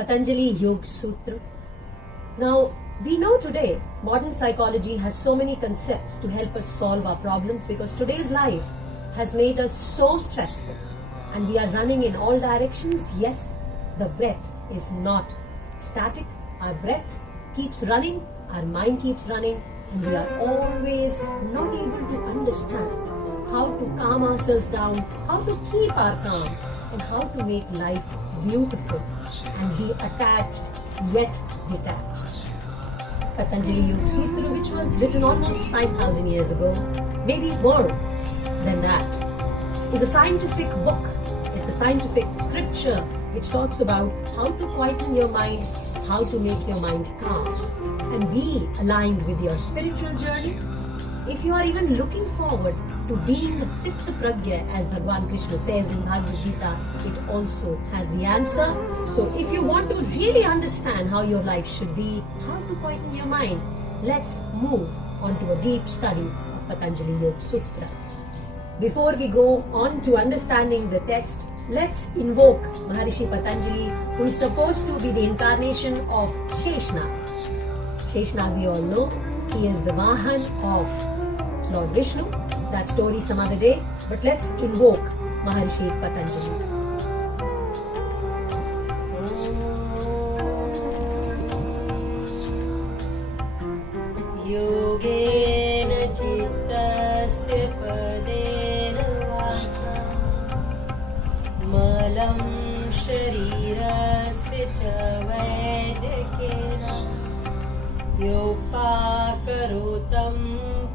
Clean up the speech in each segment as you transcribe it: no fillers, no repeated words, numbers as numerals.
Patanjali Yoga Sutra. Now, we know today modern psychology has so many concepts to help us solve our problems because today's life has made us so stressful and we are running in all directions. Yes, the breath is not static. Our breath keeps running, our mind keeps running, and we are always not able to understand how to calm ourselves down, how to keep our calm, and how to make life beautiful and be attached yet detached. Patanjali Yoga Sutra, which was written almost 5,000 years ago, maybe more than that, is a scientific book. It's a scientific scripture which talks about how to quieten your mind, how to make your mind calm and be aligned with your spiritual journey. If you are even looking forward to being Tikta Pragya, as Bhagwan Krishna says in Bhagavad Gita, it also has the answer. So if you want to really understand how your life should be, how to quieten your mind, let's move on to a deep study of Patanjali Yoga Sutra. Before we go on to understanding the text, let's invoke Maharishi Patanjali, who is supposed to be the incarnation of Sheshnag. Sheshnag, we all know, he is the Vahan of Lord Vishnu. That story some other day, but let's invoke Maharishi Patanjali. Yogena chittasya padena vacha malam sharirasya cha vaidakena yopakarotam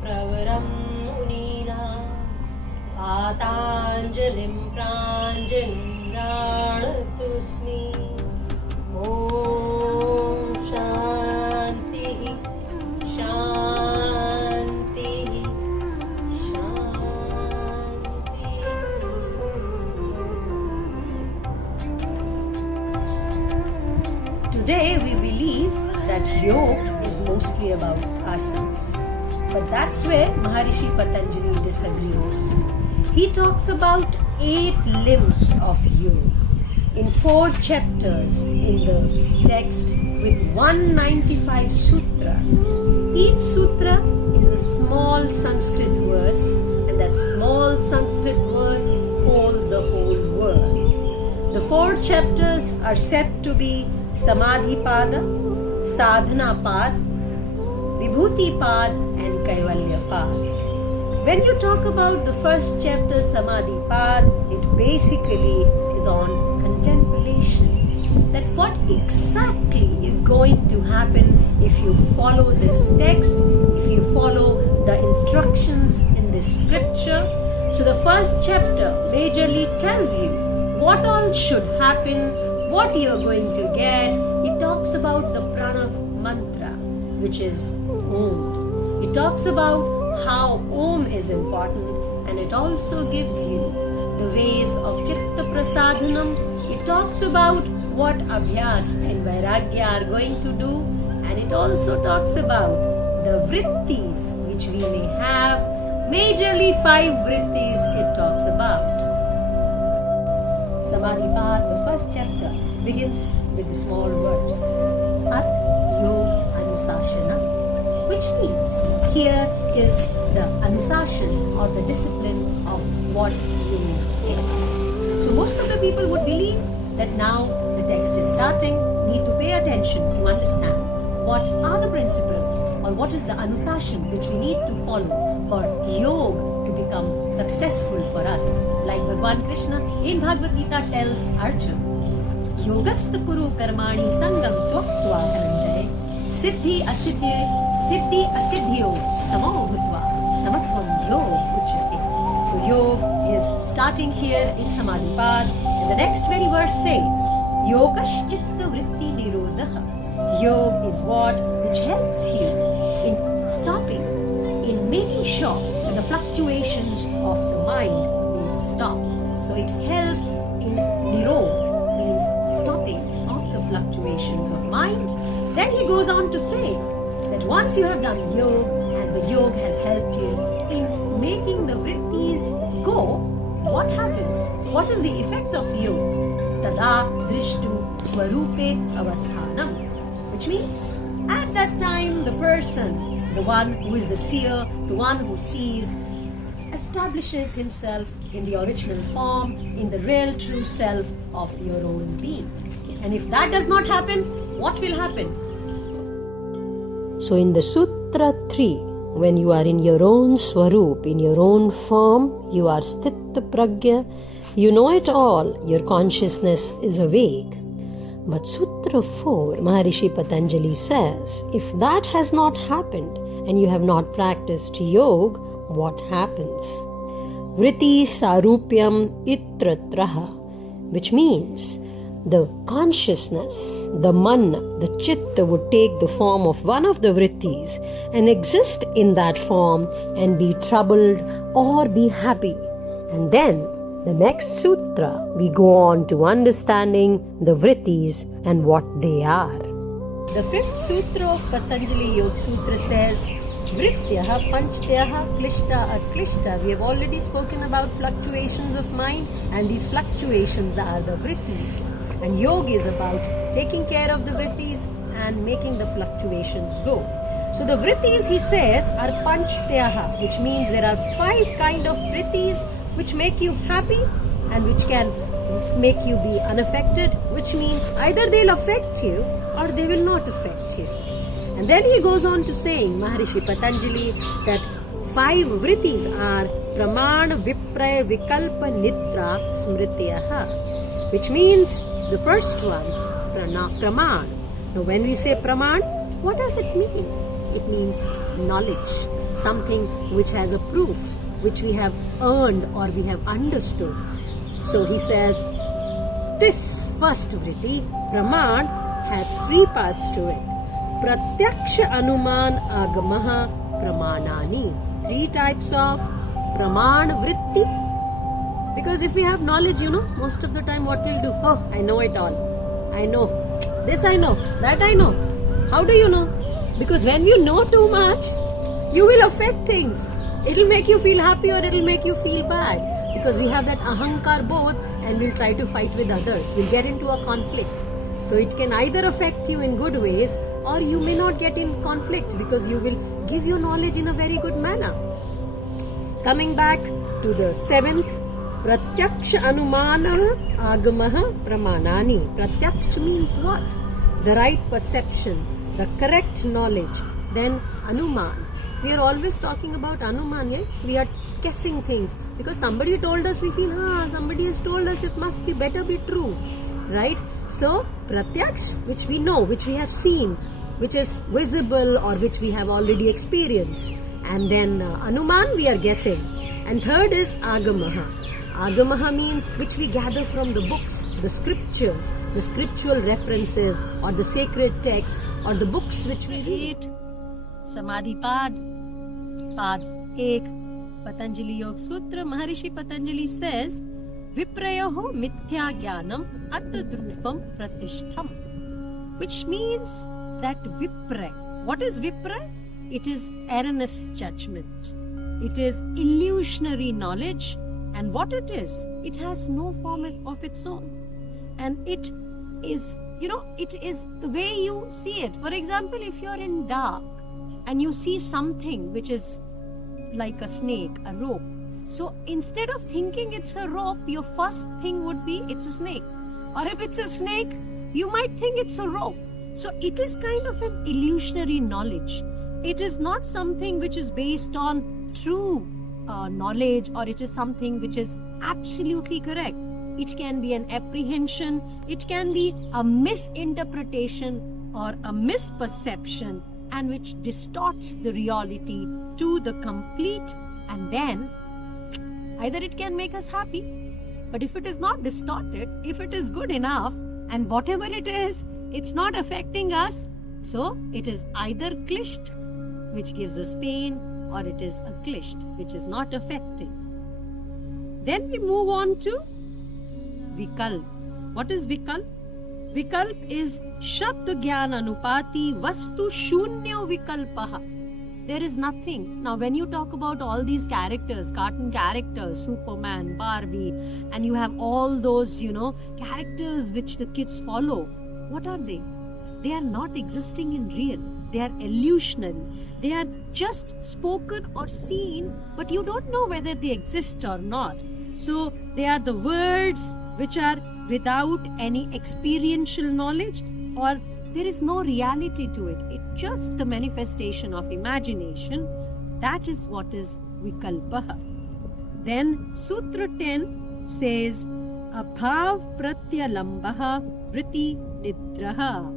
pravaram Patanjalim pranjalim ranatusmi Om Shanti Shanti Shanti. Today we believe that yoga is mostly about asanas. But that's where Maharishi Patanjali disagrees. He talks about 8 limbs of yoga in 4 chapters in the text with 195 sutras. Each sutra is a small Sanskrit verse, and that small Sanskrit verse holds the whole world. The 4 chapters are said to be Samadhipada, Sadhanapad, Vibhutipad and Kaivalyapad. When you talk about the first chapter, Samadhipad, it basically is on contemplation. That what exactly is going to happen if you follow this text, if you follow the instructions in this scripture. So the first chapter majorly tells you what all should happen, what you are going to get. It talks about the Pranav mantra, which is Om. It talks about how Om is important, and it also gives you the ways of Chitta Prasadhanam. It talks about what Abhyas and Vairagya are going to do, and it also talks about the Vrittis which we may have. Majorly 5 Vrittis it talks about. Samadhipad, the first chapter, begins with the small verse At Yog Anusashana, which means here is the Anusashan or the discipline of what yoga is. So most of the people would believe that now the text is starting, need to pay attention to understand what are the principles or what is the Anusashan which we need to follow for yoga to become successful for us. Like Bhagwan Krishna in Bhagavad Gita tells Arjuna, Yogastha kuru karmani sangam tvaktva dhananjaya siddhi asiddhyo samo bhutva samatvam yoga uchyate. So yoga is starting here in Samadhipad, and the next very verse says, Yogaschitta vritti nirodha. Yoga is what which helps you in stopping, in making sure that the fluctuations of the mind may stop. So it helps in nirod, means stopping of the fluctuations of mind. Then he goes on to say that once you have done yoga and the yoga has helped you in making the vrittis go, what happens? What is the effect of yoga? Tada drishtu swarupe avasthanam, which means at that time the person, the one who is the seer, the one who sees, establishes himself in the original form, in the real true self of your own being. And if that does not happen, what will happen? So in the Sutra 3, when you are in your own Swarup, in your own form, you are Sthita Pragya, you know it all, your consciousness is awake. But Sutra 4, Maharishi Patanjali says, if that has not happened and you have not practiced yoga, what happens? Vritti Sarupyam Itratraha, which means the consciousness, the man, the chitta would take the form of one of the vrittis and exist in that form and be troubled or be happy. And then the next sutra, we go on to understanding the vrittis and what they are. The 5th sutra of Patanjali Yoga Sutra says, Vrityaha Panchtyaha Klishta Aklishta. We have already spoken about fluctuations of mind, and these fluctuations are the vrittis. And yoga is about taking care of the vrittis and making the fluctuations go. So the vrittis, he says, are Panchtyaha, which means there are 5 kind of vrittis which make you happy and which can make you be unaffected, which means either they'll affect you or they will not affect you. And then he goes on to saying, Maharishi Patanjali, that 5 vrittis are Praman, Vipraya, Vikalpa, Nitra, Smrityaha, which means the first one, Praman. Now when we say Praman, what does it mean? It means knowledge, something which has a proof, which we have earned or we have understood. So he says, this first vritti, Praman, has 3 parts to it. Pratyaksha Anuman Agamaha Pramanani. 3 types of Praman vritti. Because if we have knowledge, most of the time what we'll do? Oh, I know it all. I know. This I know. That I know. How do you know? Because when you know too much, you will affect things. It'll make you feel happy or it'll make you feel bad. Because we have that ahankar both and we'll try to fight with others. We'll get into a conflict. So it can either affect you in good ways or you may not get in conflict because you will give your knowledge in a very good manner. Coming back to the 7th, Pratyaksha Anumana Agamaha Pramanani. Pratyaksha means what? The right perception, the correct knowledge. Then Anuman. We are always talking about Anuman, yeah? We are guessing things. Because somebody told us, we feel, somebody has told us, it must be better be true. Right? So, Pratyaksh, which we know, which we have seen, which is visible or which we have already experienced. And then Anuman, we are guessing. And third is Agamaha. Agamaha means which we gather from the books, the scriptures, the scriptural references or the sacred text or the books which we read. Samadhi Pad 1, Patanjali Yoga Sutra, Maharishi Patanjali says, Viprayaho mithya jnanam atadrupam pratishtham, which means that Vipra. What is Vipra? It is erroneous judgment. It is illusionary knowledge. And what it is, has no form of its own. And it is, it is the way you see it. For example, if you're in dark and you see something which is like a snake, a rope. So instead of thinking it's a rope, your first thing would be it's a snake. Or if it's a snake, you might think it's a rope. So it is kind of an illusionary knowledge. It is not something which is based on true knowledge, or it is something which is absolutely correct. It can be an apprehension, it can be a misinterpretation or a misperception, and which distorts the reality to the complete, and then either it can make us happy, but if it is not distorted, if it is good enough, and whatever it is, it's not affecting us, so it is either klisht, which gives us pain, or it is aklisht, which is not affecting. Then we move on to Vikalp. What is Vikalp? Vikalp is Shabd Gyan Anupati Vastu Shunyo Vikalpaha. There is nothing. Now when you talk about all these characters, cartoon characters, Superman, Barbie, and you have all those, characters which the kids follow, what are they? They are not existing in real. They are illusionary. They are just spoken or seen, but you don't know whether they exist or not. So they are the words which are without any experiential knowledge, or there is no reality to it. It's just the manifestation of imagination. That is what is Vikalpaha. Then Sutra 10 says, Abhav Pratyalambaha Vritti Nidraha.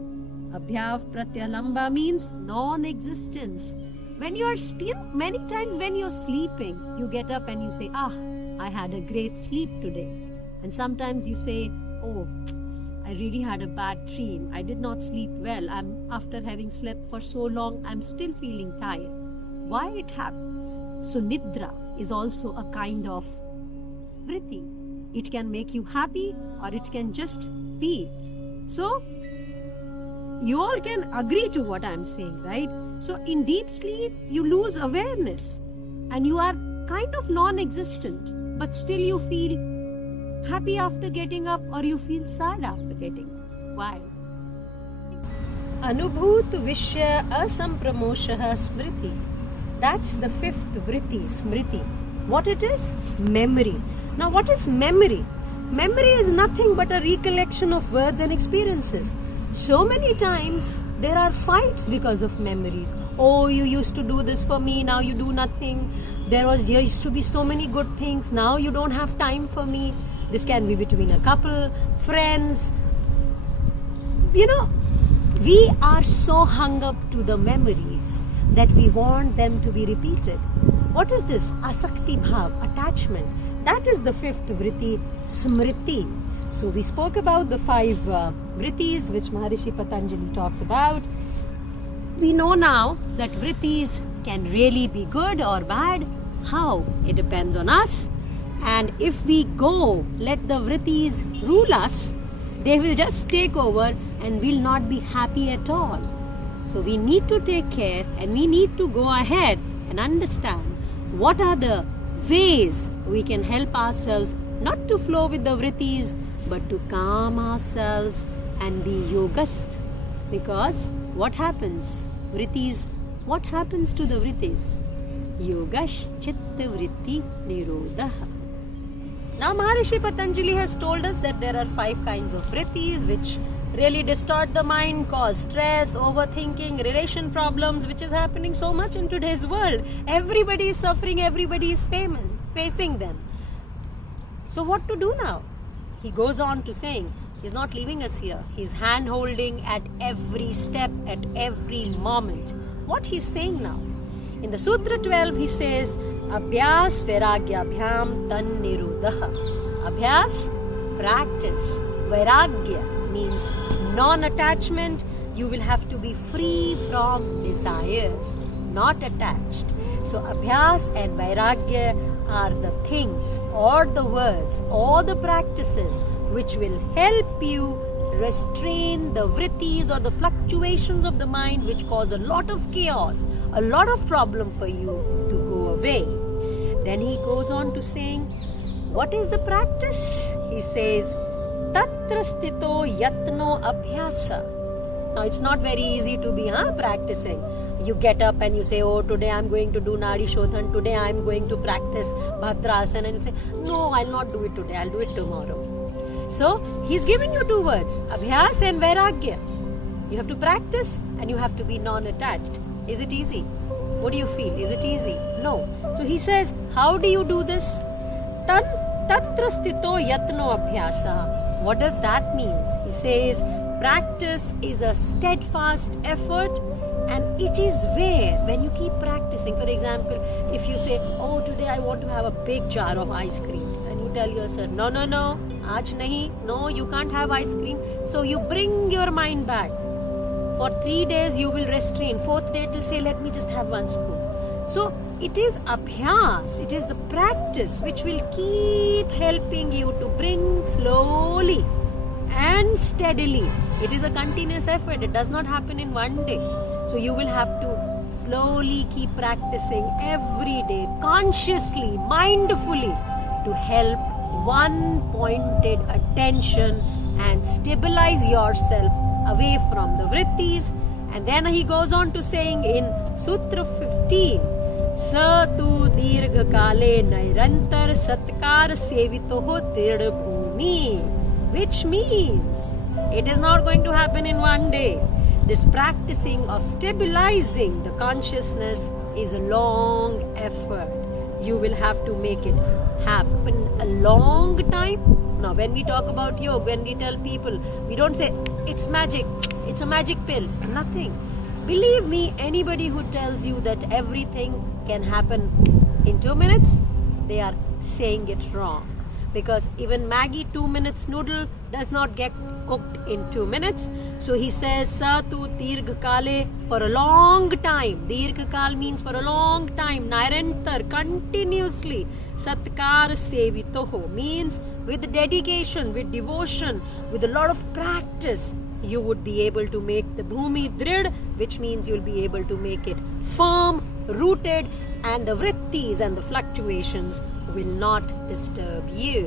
Abhav Pratyalamba means non-existence. When you are still, many times when you're sleeping, you get up and you say, I had a great sleep today. And sometimes you say, oh, I really had a bad dream. I did not sleep well. After having slept for so long, I'm still feeling tired. Why it happens? So Nidra is also a kind of vritti. It can make you happy or it can just be. So you all can agree to what I'm saying, right? So in deep sleep, you lose awareness and you are kind of non-existent, but still you feel happy after getting up or you feel sad after getting up. Why? Anubhut Vishya Asampramoshaha Smriti. That's the fifth vritti, Smriti. What it is? Memory. Now what is memory? Memory is nothing but a recollection of words and experiences. So many times there are fights because of memories. Oh, you used to do this for me, now you do nothing. There used to be so many good things, now you don't have time for me. This can be between a couple, friends. We are so hung up to the memories that we want them to be repeated. What is this? Asakti bhav, attachment. That is the fifth vritti, smriti. So we spoke about the five vrittis which Maharishi Patanjali talks about. We know now that vrittis can really be good or bad. How? It depends on us. And if we let the vrittis rule us, they will just take over and we'll not be happy at all. So we need to take care and we need to go ahead and understand what are the ways we can help ourselves not to flow with the vrittis, but to calm ourselves and be yogast. Because what happens? Vrittis, what happens to the vrittis? Yogash chitta vritti nirodha. Now Maharishi Patanjali has told us that there are 5 kinds of vrittis which really distort the mind, cause stress, overthinking, relation problems, which is happening so much in today's world. Everybody is suffering, everybody is facing them. So what to do now? He goes on to saying, he's not leaving us here. He's hand-holding at every step, at every moment. What he's saying now? In the Sutra 12, he says, Abhyas Vairagyabhyam Tan Nirodha. Abhyas, practice. Vairagya means non-attachment. You will have to be free from desires, not attached. So Abhyas and Vairagya are the things or the words or the practices which will help you restrain the vrittis or the fluctuations of the mind which cause a lot of chaos, a lot of problem for you to go away. Then he goes on to saying, what is the practice? He says, Tatra stito yatno abhyasa. Now it's not very easy to be practicing. You get up and you say, oh, today I'm going to do Nadi Shodhan, today I'm going to practice Bhadrasana, and you say, no, I'll not do it today, I'll do it tomorrow. So he's giving you 2 words, Abhyas and Vairagya. You have to practice and you have to be non-attached. Is it easy? What do you feel? Is it easy? No. So he says, how do you do this? Tatra stito yatno abhyasa. What does that mean? He says, practice is a steadfast effort, and it is where, when you keep practicing, for example, if you say, oh, today I want to have a big jar of ice cream, and you tell yourself, no, aaj nahi, no, you can't have ice cream. So you bring your mind back. For 3 days you will restrain. 4th day it will say, let me just have 1 spoon. So it is abhyas, it is the practice which will keep helping you to bring slowly and steadily. It is a continuous effort. It does not happen in 1 day. So you will have to slowly keep practicing every day, consciously, mindfully, to help one pointed attention and stabilize yourself away from the vrittis. And then he goes on to saying in Sutra 15, Sa tu dirgha kale nairantar satkar sevitoho tird bhumi, which means it is not going to happen in one day. This practicing of stabilizing the consciousness is a long effort. You will have to make it happen a long time. Now, when we talk about yoga, when we tell people, we don't say, it's magic, it's a magic pill. Nothing. Believe me, anybody who tells you that everything can happen in 2 minutes, they are saying it wrong. Because even Maggie 2 minutes noodle does not get cooked in 2 minutes. So he says, Sa tu dirgha kale, for a long time. Dirgha kal means for a long time. Nairantar, continuously. Satkar sevitoho means with dedication, with devotion, with a lot of practice, you would be able to make the bhumi drid, which means you'll be able to make it firm, rooted, and the vrittis and the fluctuations will not disturb you.